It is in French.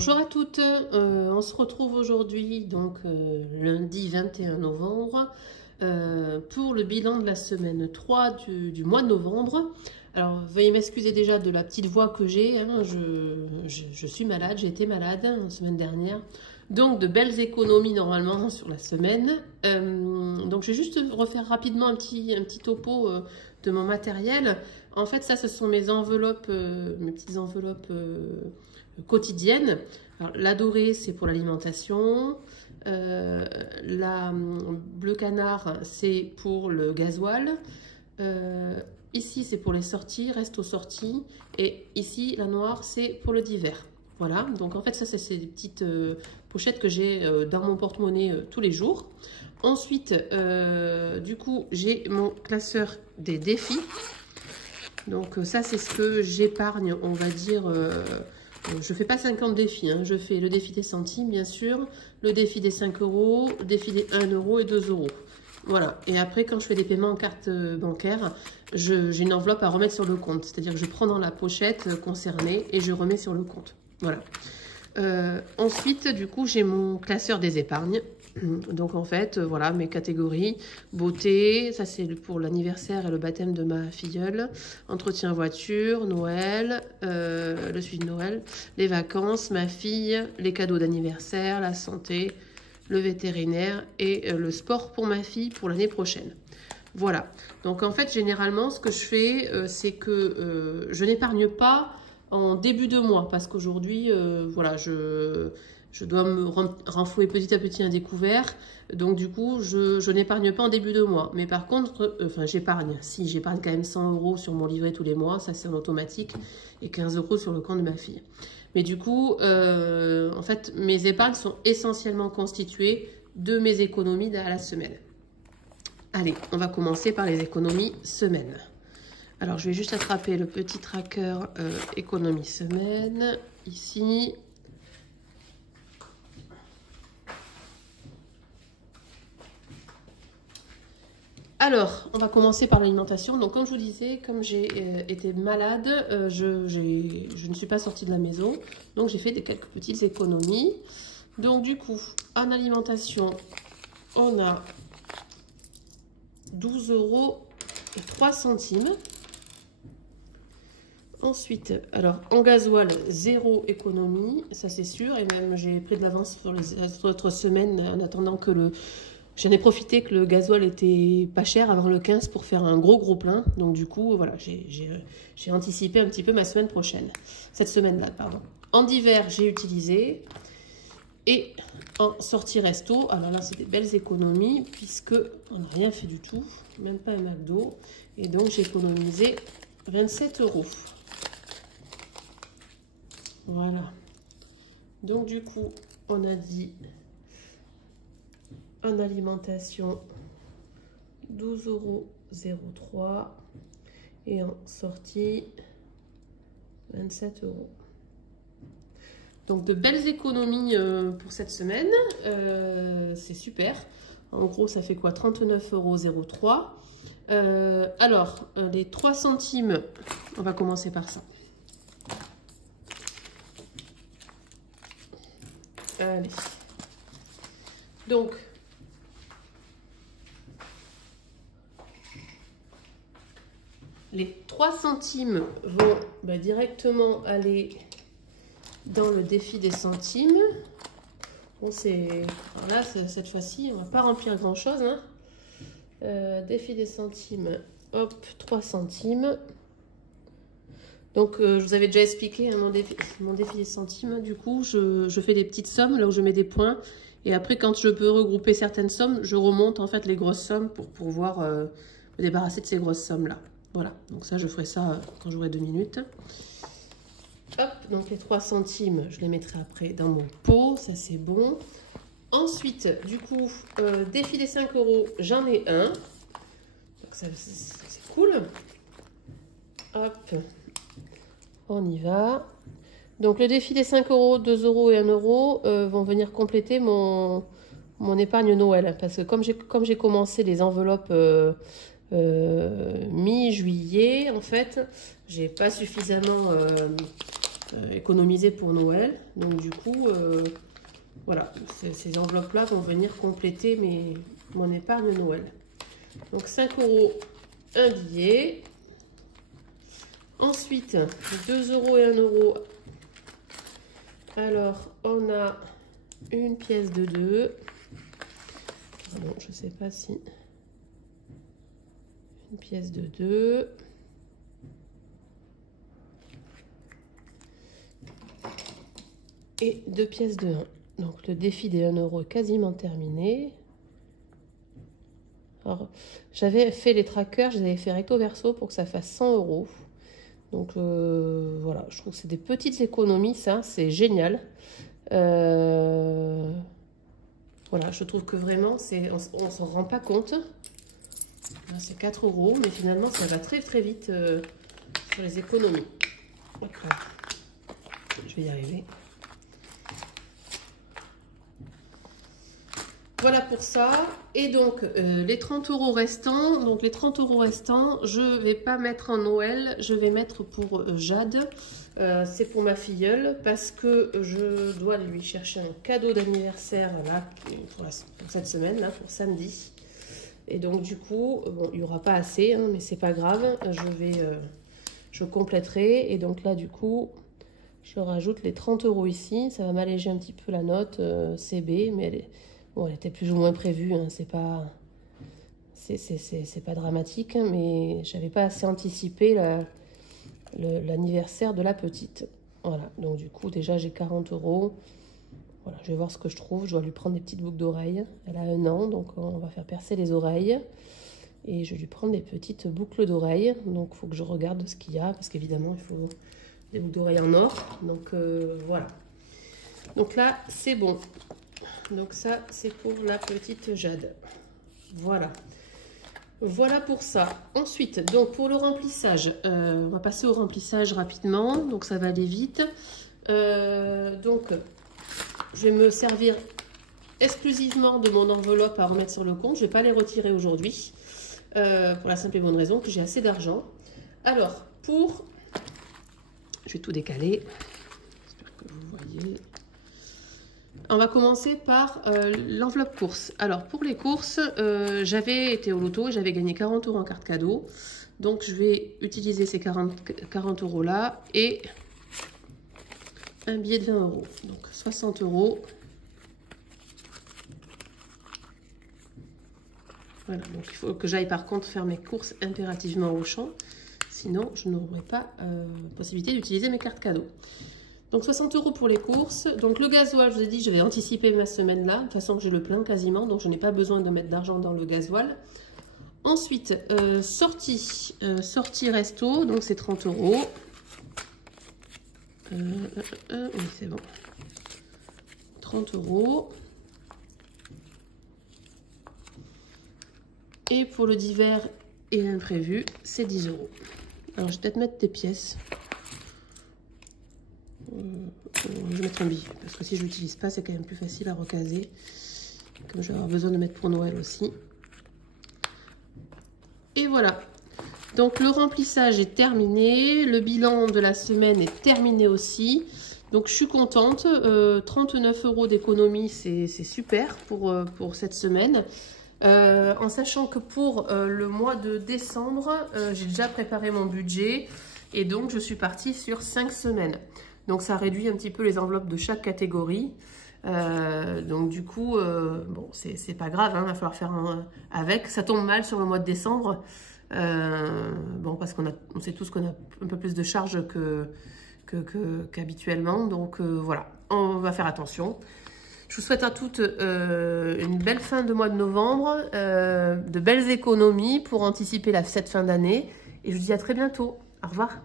Bonjour à toutes, on se retrouve aujourd'hui, donc lundi 21 novembre, pour le bilan de la semaine 3 du mois de novembre. Alors, veuillez m'excuser déjà de la petite voix que j'ai, hein, je suis malade, j'ai été malade la semaine dernière. Donc, de belles économies normalement sur la semaine. Donc, je vais juste refaire rapidement un petit topo de mon matériel. En fait, ça, ce sont mes enveloppes, mes petites enveloppes quotidiennes. Alors, la dorée, c'est pour l'alimentation. La bleu canard, c'est pour le gasoil. Ici, c'est pour les sorties, resto sorties. Et ici, la noire, c'est pour le divers. Voilà, donc en fait, ça, c'est des petites pochettes que j'ai dans mon porte-monnaie tous les jours. Ensuite, du coup, j'ai mon classeur des défis. Donc ça, c'est ce que j'épargne, on va dire. Je ne fais pas 50 défis, hein. Je fais le défi des centimes, bien sûr, le défi des 5 euros, le défi des 1 euro et 2 euros. Voilà, et après, quand je fais des paiements en carte bancaire, j'ai une enveloppe à remettre sur le compte. C'est-à-dire que je prends dans la pochette concernée et je remets sur le compte. Voilà. Ensuite, du coup, j'ai mon classeur des épargnes. Donc, en fait, voilà, mes catégories. Beauté, ça c'est pour l'anniversaire et le baptême de ma filleule. Entretien voiture, Noël, le suivi de Noël, les vacances, ma fille, les cadeaux d'anniversaire, la santé, le vétérinaire et le sport pour ma fille pour l'année prochaine. Voilà. Donc, en fait, généralement, ce que je fais, c'est que je n'épargne pas en début de mois parce qu'aujourd'hui, voilà, je dois me renflouer petit à petit un découvert. Donc, du coup, je n'épargne pas en début de mois. Mais par contre, enfin, j'épargne. Si, j'épargne quand même 100 euros sur mon livret tous les mois. Ça, c'est en automatique. Et 15 euros sur le compte de ma fille. Mais du coup, en fait, mes épargnes sont essentiellement constituées de mes économies à la semaine. Allez, on va commencer par les économies semaine. Alors, je vais juste attraper le petit tracker économie semaine, ici. Alors, on va commencer par l'alimentation. Donc, comme je vous disais, comme j'ai été malade, je ne suis pas sortie de la maison. Donc, j'ai fait quelques petites économies. Donc, du coup, en alimentation, on a 12 euros et 3 centimes. Ensuite, alors en gasoil, 0 économie, ça c'est sûr. Et même j'ai pris de l'avance sur les autres semaines en attendant que le... J'en ai profité que le gasoil était pas cher avant le 15 pour faire un gros plein. Donc du coup, voilà, j'ai anticipé un petit peu ma semaine prochaine. Cette semaine-là, pardon. En divers, j'ai utilisé. Et en sortie resto, alors là, c'est des belles économies puisque on n'a rien fait du tout, même pas un McDo. Et donc, j'ai économisé 27 euros. Voilà. Donc, du coup, on a dit en alimentation 12,03 € et en sortie 27 euros. Donc, de belles économies pour cette semaine. C'est super. En gros, ça fait quoi? 39,03 €. Alors, les 3 centimes, on va commencer par ça. Allez. Donc, les 3 centimes vont directement aller dans le défi des centimes. Bon, c'est... Là, cette fois-ci, on va pas remplir grand-chose. Hein. Défi des centimes. Hop, 3 centimes. Donc, je vous avais déjà expliqué hein, mon défi des centimes. Du coup, je fais des petites sommes, là où je mets des points. Et après, quand je peux regrouper certaines sommes, je remonte en fait les grosses sommes pour pouvoir me débarrasser de ces grosses sommes-là. Voilà. Donc ça, je ferai ça quand j'aurai 2 minutes. Hop, donc les 3 centimes, je les mettrai après dans mon pot, ça c'est bon. Ensuite, du coup, défi des 5 euros, j'en ai un. Donc ça, c'est cool. Hop, on y va. Donc le défi des 5 euros, 2 euros et 1 euro vont venir compléter mon épargne Noël. Parce que comme j'ai commencé les enveloppes mi-juillet, en fait, j'ai pas suffisamment économiser pour Noël. Donc du coup, voilà, ces enveloppes-là vont venir compléter mon épargne Noël. Donc 5 € un billet. Ensuite, 2 € et 1 €. Alors, on a une pièce de 2. Pardon, je ne sais pas si... Une pièce de 2. Et 2 pièces de 1. Donc, le défi des 1 € est quasiment terminé. Alors, j'avais fait les trackers, je les avais fait recto verso pour que ça fasse 100 €. Donc voilà, je trouve que c'est des petites économies, ça, c'est génial. Voilà, je trouve que vraiment, on ne s'en rend pas compte. C'est 4 €, mais finalement, ça va très très vite sur les économies. Je vais y arriver. Voilà pour ça. Et donc, les 30 € restants, je ne vais pas mettre en Noël, je vais mettre pour Jade. C'est pour ma filleule parce que je dois lui chercher un cadeau d'anniversaire là, pour cette semaine, là, pour samedi. Et donc, du coup, bon, il n'y aura pas assez, hein, mais c'est pas grave. Je compléterai. Et donc là, du coup, je rajoute les 30 € ici. Ça va m'alléger un petit peu la note CB, mais bon, elle était plus ou moins prévue, hein, c'est pas dramatique, hein, mais j'avais pas assez anticipé l'anniversaire de la petite. Voilà, donc du coup déjà j'ai 40 €. Voilà, je vais voir ce que je trouve. Je dois lui prendre des petites boucles d'oreilles. Elle a 1 an, donc on va faire percer les oreilles. Et je vais lui prendre des petites boucles d'oreilles. Donc il faut que je regarde ce qu'il y a, parce qu'évidemment il faut des boucles d'oreilles en or. Donc voilà. Donc là c'est bon. Donc ça, c'est pour la petite Jade. Voilà. Voilà pour ça. Ensuite, donc pour le remplissage, on va passer au remplissage rapidement. Donc ça va aller vite. Donc, je vais me servir exclusivement de mon enveloppe à remettre sur le compte. Je ne vais pas les retirer aujourd'hui. Pour la simple et bonne raison que j'ai assez d'argent. Alors, je vais tout décaler. J'espère que vous voyez... On va commencer par l'enveloppe course. Alors, pour les courses, j'avais été au loto et j'avais gagné 40 € en carte cadeau. Donc, je vais utiliser ces 40 € là et un billet de 20 €. Donc, 60 €. Voilà, donc il faut que j'aille par contre faire mes courses impérativement au champ. Sinon, je n'aurai pas possibilité d'utiliser mes cartes cadeaux. Donc 60 € pour les courses. Donc le gasoil, je vous ai dit, je vais anticiper ma semaine là. De toute façon, j'ai le plein quasiment, donc je n'ai pas besoin de mettre d'argent dans le gasoil. Ensuite, sortie resto, donc c'est 30 €. Oui, c'est bon. 30 €. Et pour le divers et l'imprévu, c'est 10 €. Alors, je vais peut-être mettre des pièces. Je vais mettre un billet, parce que si je l'utilise pas, c'est quand même plus facile à recaser. Comme je vais avoir besoin de mettre pour Noël aussi. Et voilà. Donc, le remplissage est terminé. Le bilan de la semaine est terminé aussi. Donc, je suis contente. 39 € d'économie, c'est super pour cette semaine. En sachant que pour le mois de décembre, j'ai déjà préparé mon budget. Et donc, je suis partie sur 5 semaines. Donc, ça réduit un petit peu les enveloppes de chaque catégorie. Donc, du coup, bon, c'est pas grave, hein, il va falloir faire avec. Ça tombe mal sur le mois de décembre. Bon, parce on sait tous qu'on a un peu plus de charges qu'habituellement. Donc, voilà, on va faire attention. Je vous souhaite à toutes une belle fin de mois de novembre, de belles économies pour anticiper cette fin d'année. Et je vous dis à très bientôt. Au revoir.